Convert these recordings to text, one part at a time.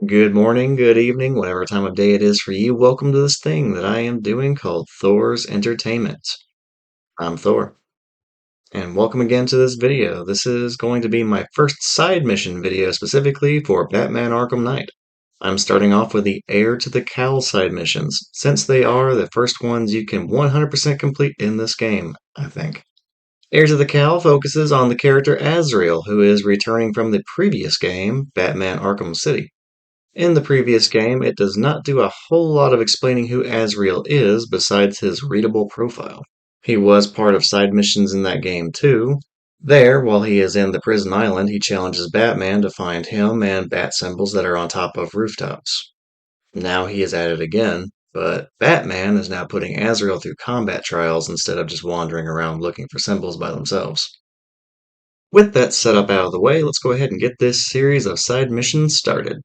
Good morning, good evening, whatever time of day it is for you. Welcome to this thing that I am doing called Thor's Entertainment. I'm Thor, and welcome again to this video. This is going to be my first side mission video specifically for Batman Arkham Knight. I'm starting off with the Heir to the Cowl side missions, since they are the first ones you can 100% complete in this game, I think. Heir to the Cowl focuses on the character Azrael, who is returning from the previous game, Batman Arkham City. In the previous game, it does not do a whole lot of explaining who Azrael is besides his readable profile. He was part of side missions in that game too. There, while he is in the prison island, he challenges Batman to find him and bat symbols that are on top of rooftops. Now he is at it again, but Batman is now putting Azrael through combat trials instead of just wandering around looking for symbols by themselves. With that setup out of the way, let's go ahead and get this series of side missions started.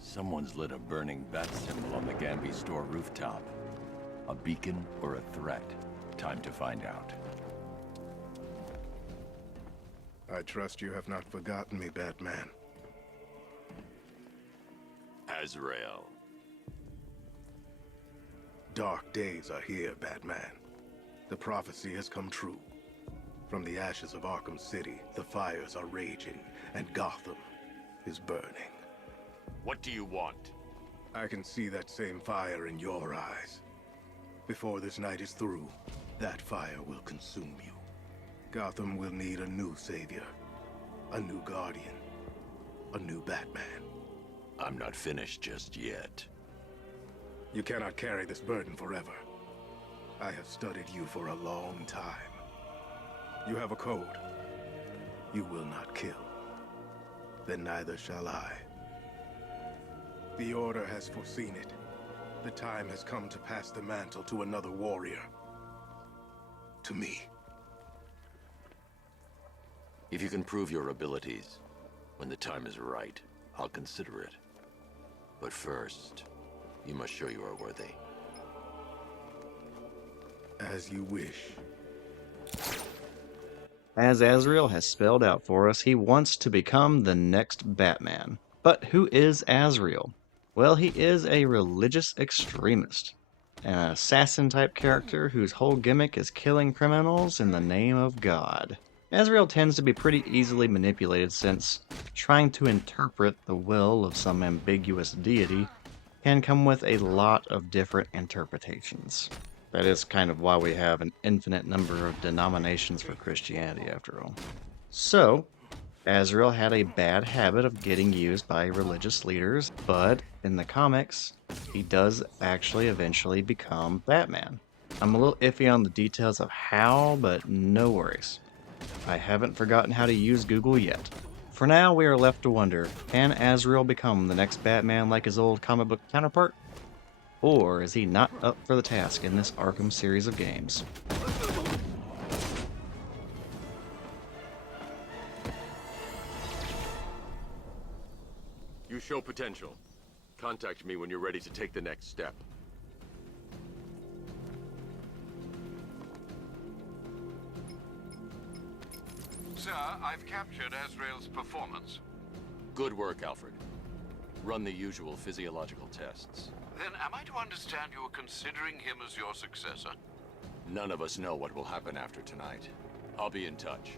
Someone's lit a burning bat symbol on the Gamby store rooftop. A beacon or a threat? Time to find out. I trust you have not forgotten me, Batman. Azrael. Dark days are here, Batman. The prophecy has come true. From the ashes of Arkham City, the fires are raging, and Gotham is burning. What do you want? I can see that same fire in your eyes. Before this night is through, that fire will consume you. Gotham will need a new savior, a new guardian, a new Batman. I'm not finished just yet. You cannot carry this burden forever. I have studied you for a long time. You have a code. You will not kill. Then neither shall I. The Order has foreseen it. The time has come to pass the mantle to another warrior. To me. If you can prove your abilities, when the time is right, I'll consider it. But first, you must show you are worthy. As you wish. As Azrael has spelled out for us, he wants to become the next Batman. But who is Azrael? Well, he is a religious extremist, an assassin-type character whose whole gimmick is killing criminals in the name of God. Azrael tends to be pretty easily manipulated since trying to interpret the will of some ambiguous deity can come with a lot of different interpretations. That is kind of why we have an infinite number of denominations for Christianity, after all. So, Azrael had a bad habit of getting used by religious leaders, but in the comics, he does actually eventually become Batman. I'm a little iffy on the details of how, but no worries. I haven't forgotten how to use Google yet. For now, we are left to wonder, can Azrael become the next Batman like his old comic book counterpart? Or is he not up for the task in this Arkham series of games? You show potential. Contact me when you're ready to take the next step. Sir, I've captured Azrael's performance. Good work, Alfred. Run the usual physiological tests. Then am I to understand you are considering him as your successor? None of us know what will happen after tonight. I'll be in touch.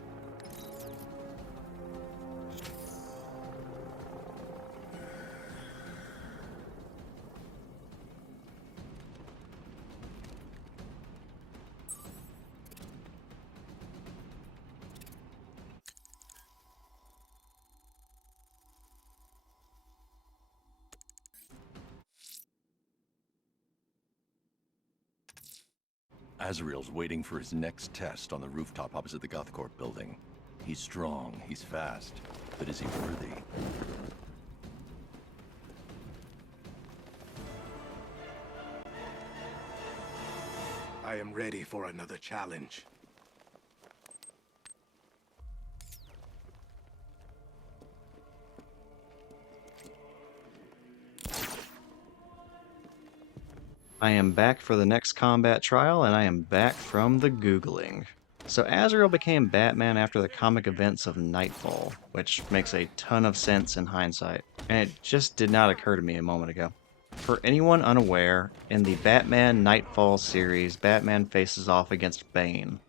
Azrael's waiting for his next test on the rooftop opposite the Gothcorp building. He's strong, he's fast, but is he worthy? I am ready for another challenge. I am back for the next combat trial, and I am back from the Googling. So Azrael became Batman after the comic events of Nightfall, which makes a ton of sense in hindsight, and it just did not occur to me a moment ago. For anyone unaware, in the Batman Nightfall series, Batman faces off against Bane.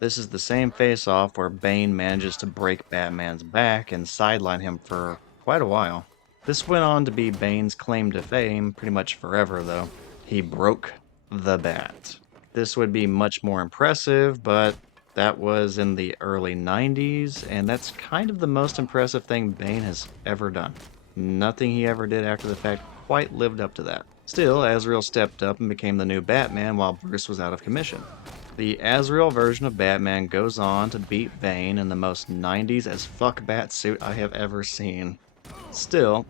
This is the same face-off where Bane manages to break Batman's back and sideline him for quite a while. This went on to be Bane's claim to fame pretty much forever, though. He broke the bat. This would be much more impressive, but that was in the early 90s, and that's kind of the most impressive thing Bane has ever done. Nothing he ever did after the fact quite lived up to that. Still, Azrael stepped up and became the new Batman while Bruce was out of commission. The Azrael version of Batman goes on to beat Bane in the most 90s as fuck bat suit I have ever seen. Still,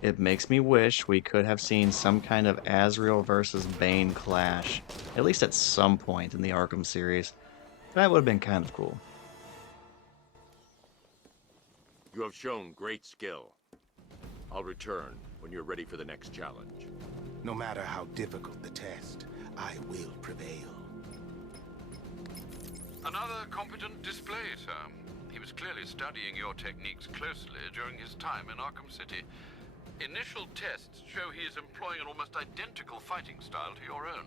it makes me wish we could have seen some kind of Azrael versus Bane clash, at least at some point in the Arkham series. That would have been kind of cool. You have shown great skill. I'll return when you're ready for the next challenge. No matter how difficult the test, I will prevail. Another competent display, sir. He was clearly studying your techniques closely during his time in Arkham City. Initial tests show he is employing an almost identical fighting style to your own.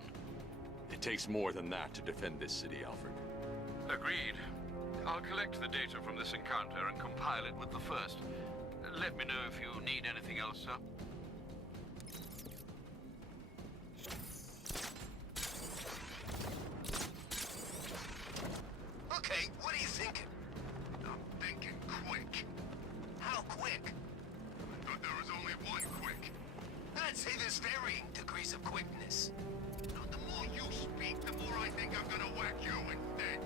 It takes more than that to defend this city, Alfred. Agreed. I'll collect the data from this encounter and compile it with the first. Let me know if you need anything else, sir. Okay, what are you thinking? I'm thinking quick. How quick? But there is only one quick. I'd say there's varying degrees of quickness. The more you speak, the more I think I'm gonna whack you instead.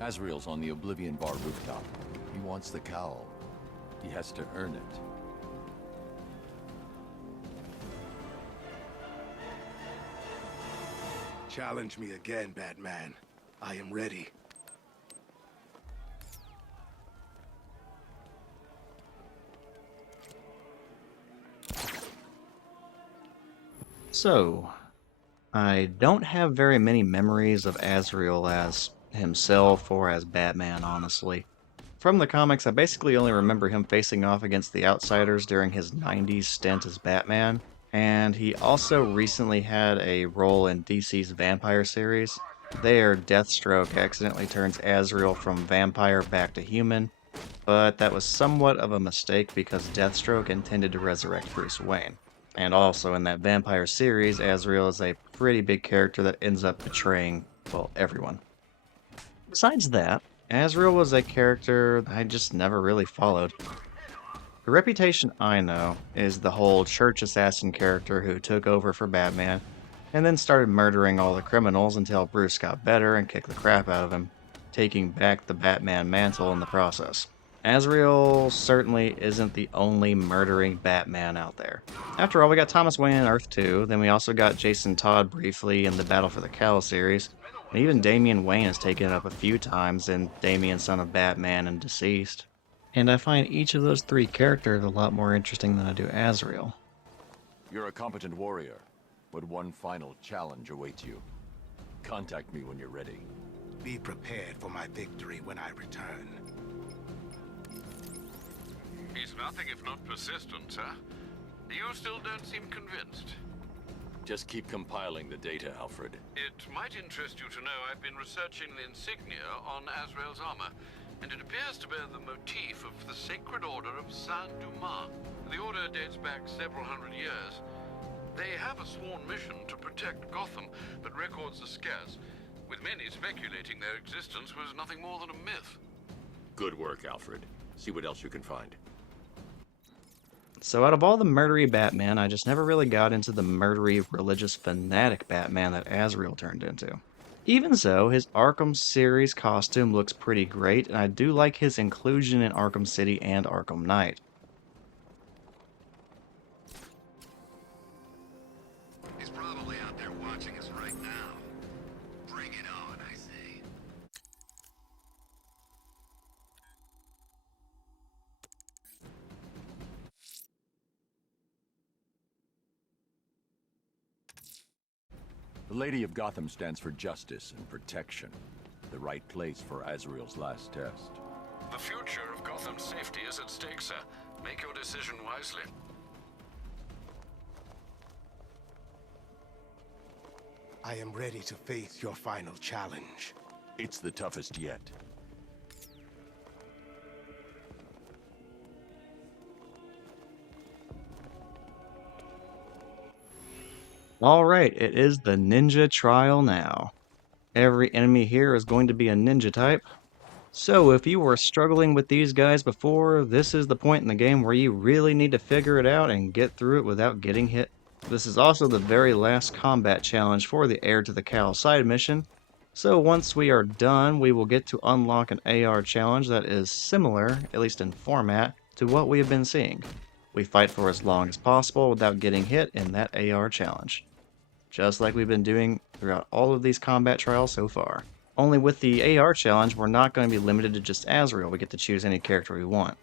Azrael's on the Oblivion Bar rooftop. He wants the cowl. He has to earn it. Challenge me again, Batman. I am ready. So, I don't have very many memories of Azrael as himself or as Batman, honestly. From the comics, I basically only remember him facing off against the Outsiders during his 90s stint as Batman, and he also recently had a role in DC's Vampire series. There, Deathstroke accidentally turns Azrael from vampire back to human, but that was somewhat of a mistake because Deathstroke intended to resurrect Bruce Wayne. And also in that Vampire series, Azrael is a pretty big character that ends up betraying, well, everyone. Besides that, Azrael was a character I just never really followed. The reputation I know is the whole church assassin character who took over for Batman, and then started murdering all the criminals until Bruce got better and kicked the crap out of him, taking back the Batman mantle in the process. Azrael certainly isn't the only murdering Batman out there. After all, we got Thomas Wayne in Earth 2, then we also got Jason Todd briefly in the Battle for the Cowl series, and even Damian Wayne has taken it up a few times in Damian Son of Batman and Deceased. And I find each of those three characters a lot more interesting than I do Azrael. You're a competent warrior, but one final challenge awaits you. Contact me when you're ready. Be prepared for my victory when I return. He's nothing if not persistent, sir. You still don't seem convinced. Just keep compiling the data, Alfred. It might interest you to know I've been researching the insignia on Azrael's armor, and it appears to bear the motif of the Sacred Order of Saint-Dumas. The order dates back several hundred years. They have a sworn mission to protect Gotham, but records are scarce, with many speculating their existence was nothing more than a myth. Good work, Alfred. See what else you can find. So out of all the murdery Batman, I just never really got into the murdery religious fanatic Batman that Azrael turned into. Even so, his Arkham series costume looks pretty great, and I do like his inclusion in Arkham City and Arkham Knight. He's probably out there watching us right now. Bring it on, I say. Lady of Gotham stands for justice and protection. The right place for Azrael's last test. The future of Gotham's safety is at stake, sir. Make your decision wisely. I am ready to face your final challenge. It's the toughest yet. Alright, it is the ninja trial now. Every enemy here is going to be a ninja type. So if you were struggling with these guys before, this is the point in the game where you really need to figure it out and get through it without getting hit. This is also the very last combat challenge for the Heir to the Cowl side mission. So once we are done, we will get to unlock an AR challenge that is similar, at least in format, to what we have been seeing. We fight for as long as possible without getting hit in that AR challenge. Just like we've been doing throughout all of these combat trials so far. Only with the AR challenge, we're not going to be limited to just Azrael. We get to choose any character we want.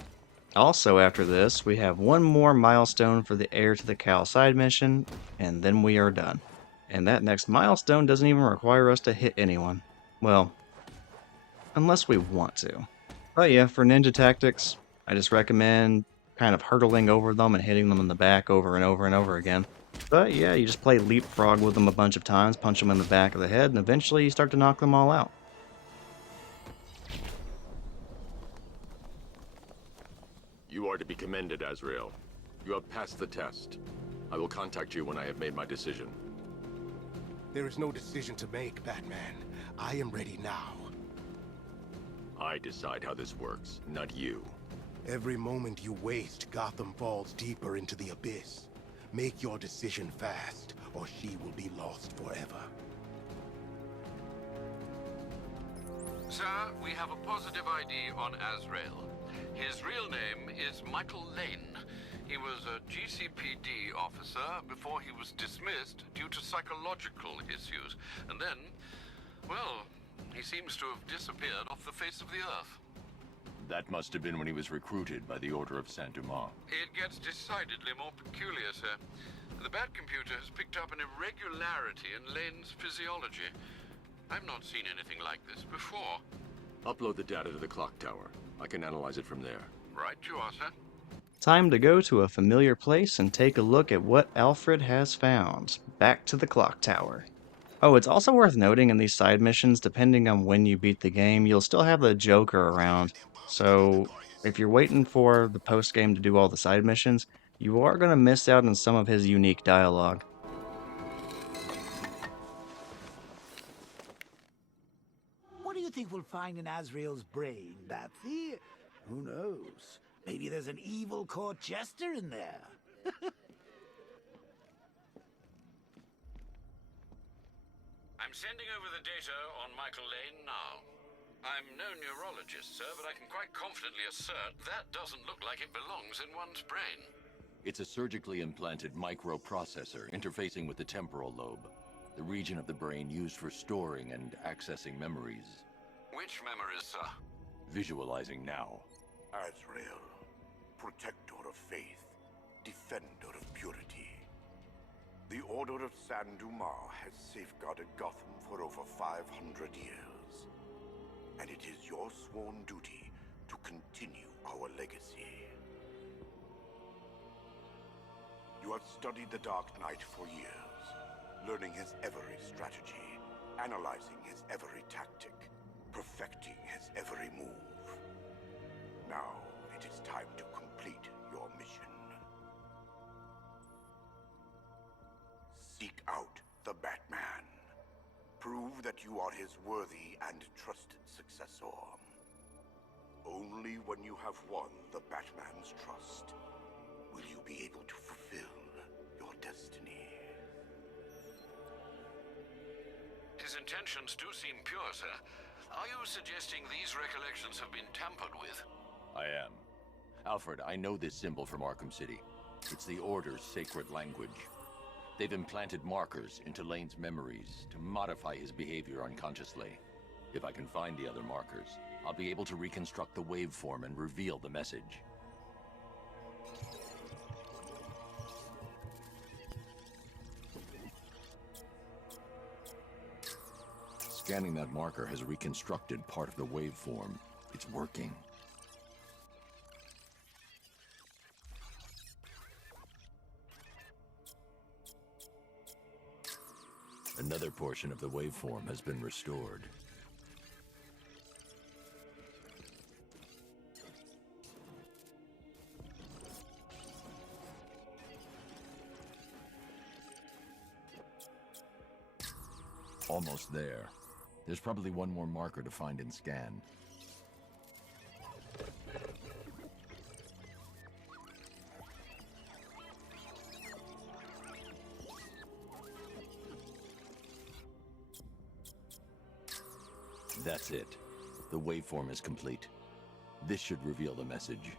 Also after this, we have one more milestone for the Heir to the Cowl side mission, and then we are done. And that next milestone doesn't even require us to hit anyone. Well, unless we want to. But yeah, for ninja tactics, I just recommend kind of hurtling over them and hitting them in the back over and over and over again. But yeah, you just play leapfrog with them a bunch of times, punch them in the back of the head, and eventually you start to knock them all out. You are to be commended, Azrael. You have passed the test. I will contact you when I have made my decision. There is no decision to make, Batman. I am ready now. I decide how this works, not you. Every moment you waste, Gotham falls deeper into the abyss. Make your decision fast, or she will be lost forever. Sir, we have a positive ID on Azrael. His real name is Michael Lane. He was a GCPD officer before he was dismissed due to psychological issues. And then, well, he seems to have disappeared off the face of the earth. That must have been when he was recruited by the Order of Saint Dumas. It gets decidedly more peculiar, sir. The Batcomputer has picked up an irregularity in Lane's physiology. I've not seen anything like this before. Upload the data to the clock tower. I can analyze it from there. Right you are, sir. Time to go to a familiar place and take a look at what Alfred has found. Back to the clock tower. Oh, it's also worth noting in these side missions, depending on when you beat the game, you'll still have the Joker around. So if you're waiting for the post-game to do all the side missions, you are going to miss out on some of his unique dialogue. What do you think we'll find in Azrael's brain, Batsy? Who knows? Maybe there's an evil court jester in there. I'm sending over the data on Michael Lane now. I'm no neurologist, sir, but I can quite confidently assert that doesn't look like it belongs in one's brain. It's a surgically implanted microprocessor interfacing with the temporal lobe, the region of the brain used for storing and accessing memories. Which memories, sir? Visualizing now. Azrael, protector of faith, defender of purity. The Order of Saint Dumas has safeguarded Gotham for over 500 years. And it is your sworn duty to continue our legacy. You have studied the Dark Knight for years, learning his every strategy, analyzing his every tactic, perfecting his every move. Now, it is time to complete your mission. Seek out the Batman. Prove that you are his worthy and trusted successor. Only when you have won the Batman's trust will you be able to fulfill your destiny. His intentions do seem pure, sir. Are you suggesting these recollections have been tampered with? I am. Alfred, I know this symbol from Arkham City. It's the Order's sacred language. They've implanted markers into Lane's memories to modify his behavior unconsciously. If I can find the other markers, I'll be able to reconstruct the waveform and reveal the message. Scanning that marker has reconstructed part of the waveform. It's working. Another portion of the waveform has been restored. Almost there. There's probably one more marker to find and scan. That's it. The waveform is complete. This should reveal the message.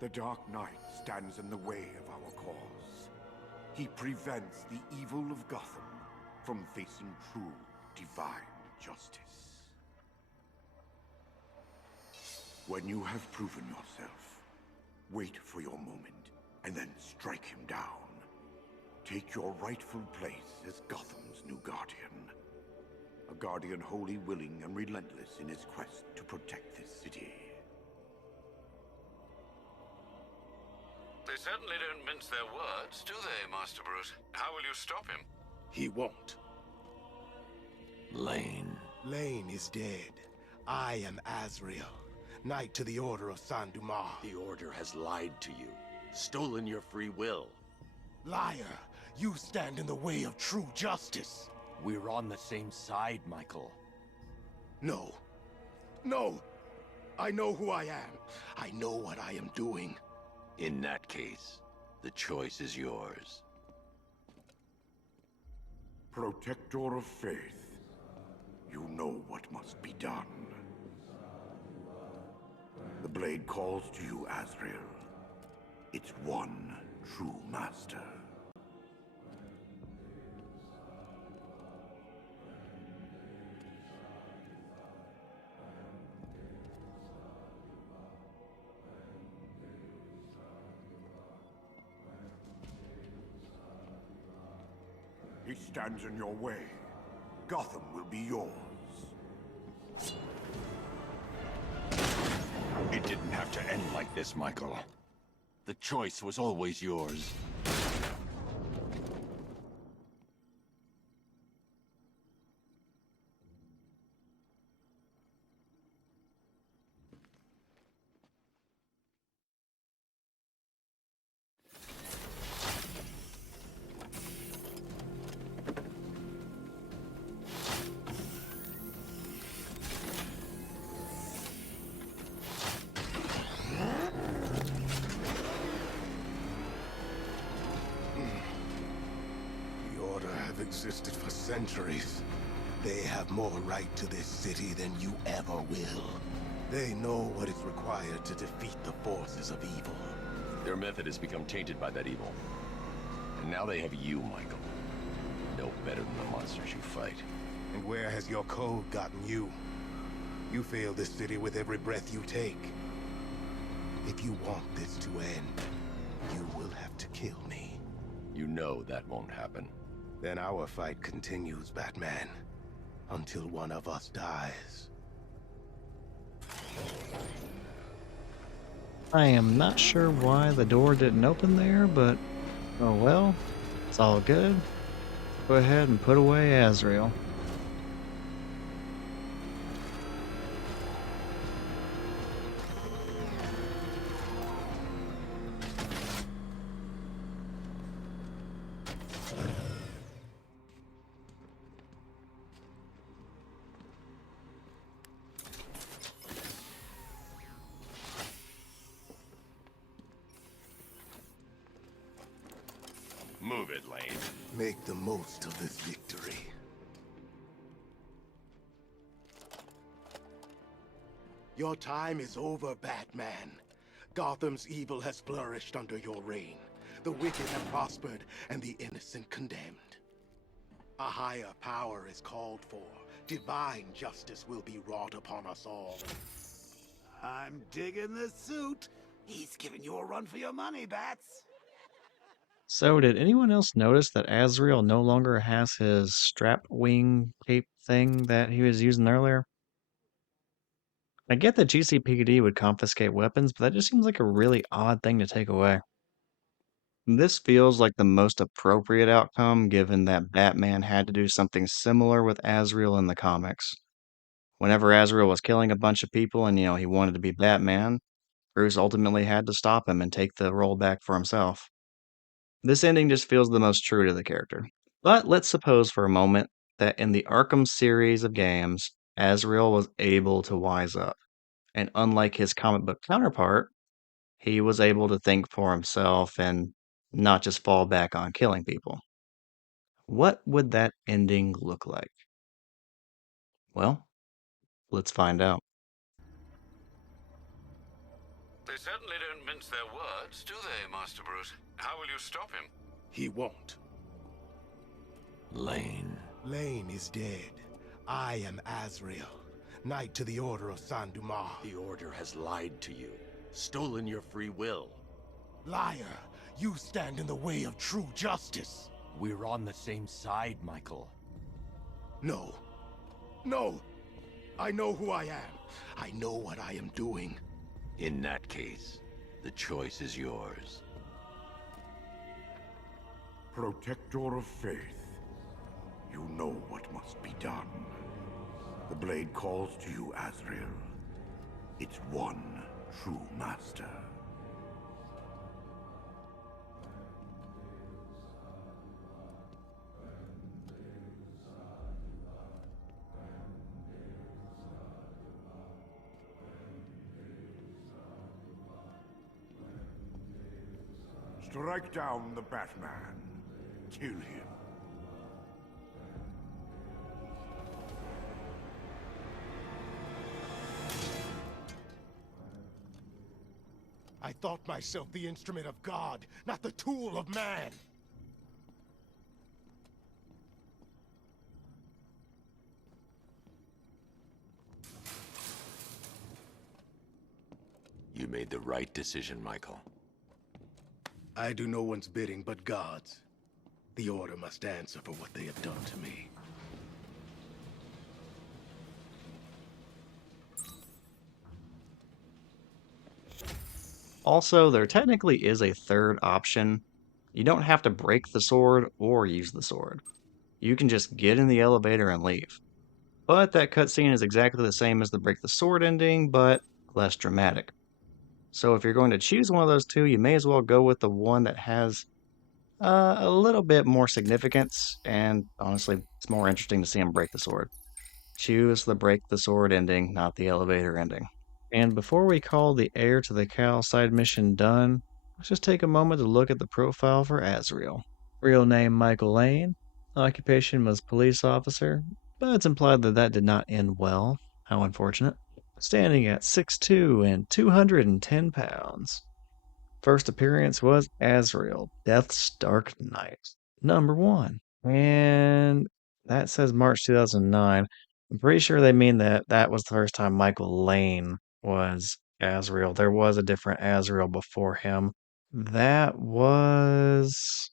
The Dark Knight stands in the way of our cause. He prevents the evil of Gotham from facing true, divine justice. When you have proven yourself, wait for your moment, and then strike him down. Take your rightful place as Gotham's new guardian. A guardian wholly willing and relentless in his quest to protect this city. They certainly don't mince their words, do they, Master Bruce? How will you stop him? He won't. Lane. Lane is dead. I am Azrael, Knight to the Order of Saint-Dumas. The Order has lied to you, stolen your free will. Liar! You stand in the way of true justice. We're on the same side, Michael. No. No! I know who I am. I know what I am doing. In that case, the choice is yours. Protector of faith, you know what must be done. The blade calls to you, Azrael. Its one true master. He stands in your way. Gotham will be yours. It didn't have to end like this, Michael. The choice was always yours. Existed for centuries. They have more right to this city than you ever will. They know what is required to defeat the forces of evil. Their method has become tainted by that evil. And now they have you, Michael. No better than the monsters you fight. And where has your code gotten you? You fail this city with every breath you take. If you want this to end, you will have to kill me. You know that won't happen. Then our fight continues, Batman. Until one of us dies. I am not sure why the door didn't open there, but oh well, it's all good. Go ahead and put away Azrael. Move it, Lane. Make the most of this victory. Your time is over, Batman. Gotham's evil has flourished under your reign. The wicked have prospered, and the innocent condemned. A higher power is called for. Divine justice will be wrought upon us all. I'm digging the suit. He's giving you a run for your money, Bats. So, did anyone else notice that Azrael no longer has his strap wing cape thing that he was using earlier? I get that GCPD would confiscate weapons, but that just seems like a really odd thing to take away. This feels like the most appropriate outcome given that Batman had to do something similar with Azrael in the comics. Whenever Azrael was killing a bunch of people and, he wanted to be Batman, Bruce ultimately had to stop him and take the role back for himself. This ending just feels the most true to the character. But let's suppose for a moment that in the Arkham series of games, Azrael was able to wise up. And unlike his comic book counterpart, he was able to think for himself and not just fall back on killing people. What would that ending look like? Well, let's find out. They certainly don't mince their words, do they, Master Bruce? How will you stop him? He won't. Lane. Lane is dead. I am Azrael, Knight to the Order of Saint Dumas. The Order has lied to you, stolen your free will. Liar! You stand in the way of true justice. We're on the same side, Michael. No. No! I know who I am. I know what I am doing. In that case, the choice is yours. Protector of faith, you know what must be done. The blade calls to you, Azrael. Its one true master. Strike down the Batman. Kill him. I thought myself the instrument of God, not the tool of man. You made the right decision, Michael. I do no one's bidding but God's. The Order must answer for what they have done to me. Also, there technically is a third option. You don't have to break the sword or use the sword. You can just get in the elevator and leave. But that cutscene is exactly the same as the break the sword ending, but less dramatic. So if you're going to choose one of those two, you may as well go with the one that has a little bit more significance, and honestly, it's more interesting to see him break the sword. Choose the break the sword ending, not the elevator ending. And before we call the Heir to the Cowl side mission done, let's just take a moment to look at the profile for Azrael. Real name Michael Lane, occupation was police officer, but it's implied that that did not end well. How unfortunate. Standing at 6'2" and 210 pounds. First appearance was Azrael, Death's Dark Knight, #1. And that says March 2009. I'm pretty sure they mean that that was the first time Michael Lane was Azrael. There was a different Azrael before him. That was...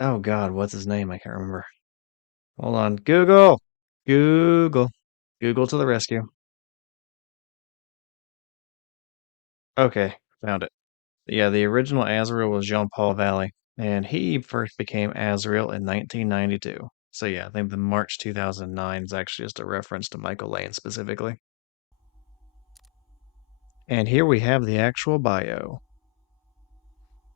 Oh God, what's his name? I can't remember. Hold on. Google! Google. Google to the rescue. Okay, found it. Yeah, the original Azrael was Jean-Paul Valley, and he first became Azrael in 1992. So yeah, I think the March 2009 is actually just a reference to Michael Lane specifically. And here we have the actual bio.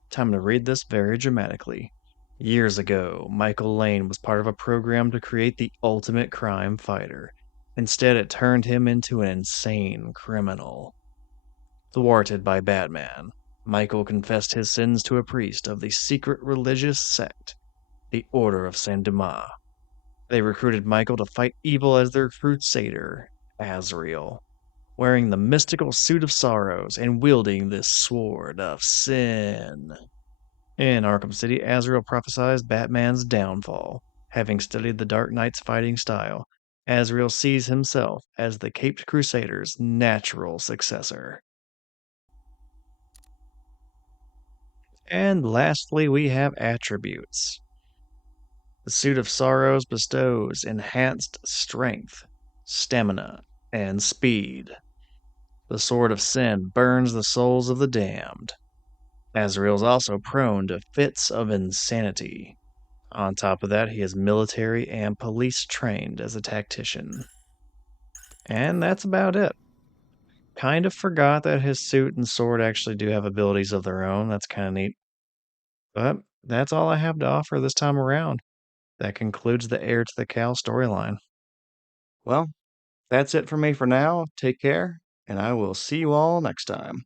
Time to read this very dramatically. Years ago, Michael Lane was part of a program to create the ultimate crime fighter. Instead, it turned him into an insane criminal. Thwarted by Batman, Michael confessed his sins to a priest of the secret religious sect, the Order of Saint Dumas. They recruited Michael to fight evil as their crusader, Azrael, wearing the mystical suit of sorrows and wielding this sword of sin. In Arkham City, Azrael prophesies Batman's downfall. Having studied the Dark Knight's fighting style, Azrael sees himself as the Caped Crusader's natural successor. And lastly, we have attributes. The Suit of Sorrows bestows enhanced strength, stamina, and speed. The Sword of Sin burns the souls of the damned. Azrael's also prone to fits of insanity. On top of that, he is military and police trained as a tactician. And that's about it. Kind of forgot that his suit and sword actually do have abilities of their own. That's kind of neat. But that's all I have to offer this time around. That concludes the Heir to the Cowl storyline. Well, that's it for me for now. Take care, and I will see you all next time.